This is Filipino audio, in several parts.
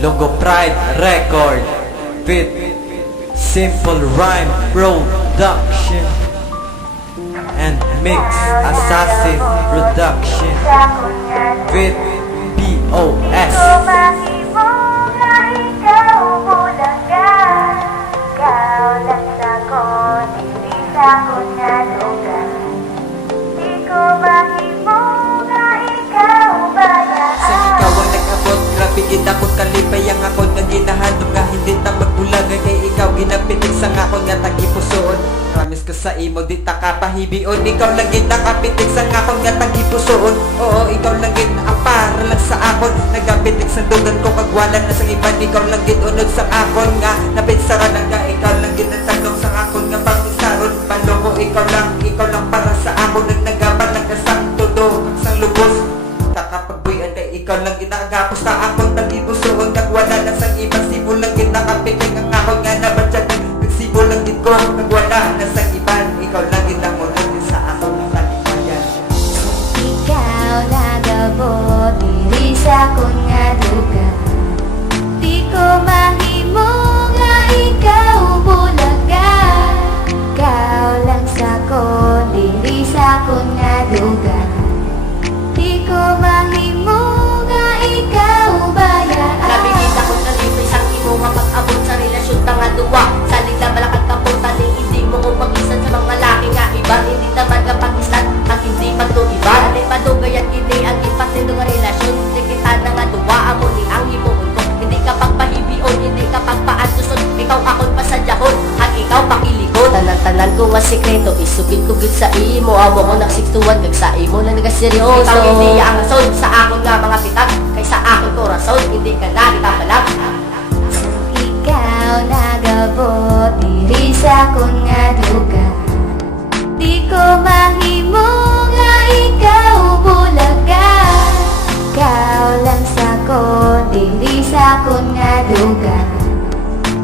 Logo Pride Record with Simple Rhyme Production and Mix Assassin Production with POS. Pigid ako't kalipay ang akon nga ginahandog nga hindi ta magbulag kay ikaw ginapitig sa akon nga tagipusoon. Promise ko sa imo di ta kapahibion, ikaw lang gid nakapitig sa akon nga tagipusoon. Oo, ikaw lang gid ang para lang sa akon, nagapitig sa dugan ko kag wala na sa iban. Ikaw lang gid unod sa akon nga napinsaran nga, ikaw lang gid ang tanong sa akon nga pangisaron. Paloko ikaw lang para sa akon nagnagapan nagkasang todo sang lubos. Takapagbuyan kay ikaw lang ginagapos na akong tagipusoon kag wala na sang ibang sibo lang ginakapitig ang akong nga nabadyag nagsibo lang gid ko kag wala na sang iban. Ikaw lang ginamulog sa akong kalipayan. Ikaw nagabot diri sa akong nga duga, di ko mahimo nga ikaw bulaga. Ikaw lang sa ko diri sa akong nga duga, di ko mahimo nga ikaw bayaan. Nabigit ako sa libre sang imo nga pag-abot sa relasyon ta nga duwa. Salig na malakad ka po taling hindi mo ko mag-isan sa mga laki nga iba. Hindi naman nga pag-islan at hindi pag-iba. Hindi madugay at hindi ang ipatilo nga relasyon. Hindi kita na nga duwa amo ni ang himuon ko. Hindi ka pagpahibion, hindi ka pagpaantuson. Ikaw akon pasadyahon, at ikaw pakilikon. Tanan-tanan ko nga sikreto, isugid ko gid sa imo. Amo ko nagsiktuan, kag sa imo na nagaseryoso. Ikaw hindi ang rason sa akon nga mga pitak, kay sa akon ko rason, hindi ka na kita palag. Ikaw nagabot diri sa akong nga duga, di ko mahimo nga ikaw bulaga. Ikaw lang sa ko diri sa akong nga duga,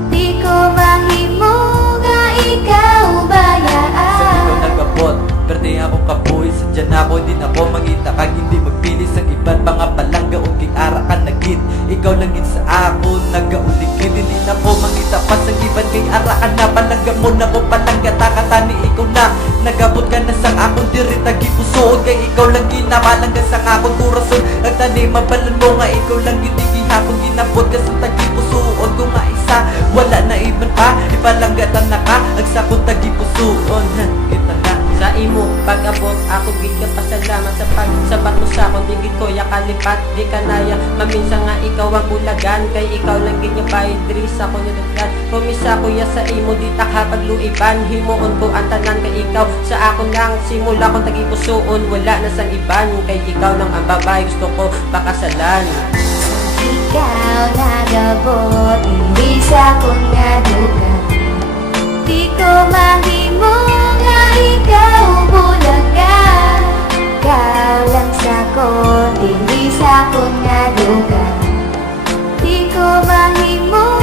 di ko mahimo nga ikaw bayaan. Sa ikaw nagabot, pero di ako kabuhi. Sadyan ako, din ako mangita kag hindi magpili sa iban. Mga palanggaon king ara ka nagit, ikaw lang gid sa ako nagaulikid. Hindi na ko mangita pa sa iban kay ara ka na. Palangga mo na ko palangga takatani ikaw na. Nagabot ka na sang akong diri tagipusoon, kay ikaw lang ginamalangga sang akong kurason. Nagtani mabalan mo nga ikaw lang gid gihapon ginabot ka sang tagipusoon ko nga isa. Wala na iban pa, ipalanggatan na ka ang sa akong tagipusoon. Kita na Sa imo pag-abot ako gid ka pasalamat sa pagsabat mo sa akon. Digid ko ya kalipat di kanaya maminsan nga ikaw ang bulagan, kay ikaw lang gid nga bayad diri sa akon nagdan. Kumisa ko ya sa imo di ta kapagluiban, himuon ko ang tanan kay ikaw sa akon lang simula kong tagipusoon. Wala na sang iban, kay ikaw lang ang babae gusto ko pakasalan. Ikaw nagabot diri sa akong nga duga, di ko mahimo nga ikaw bulaga. Ikaw lang sa ko diri sa akong nga duga, di ko mahimo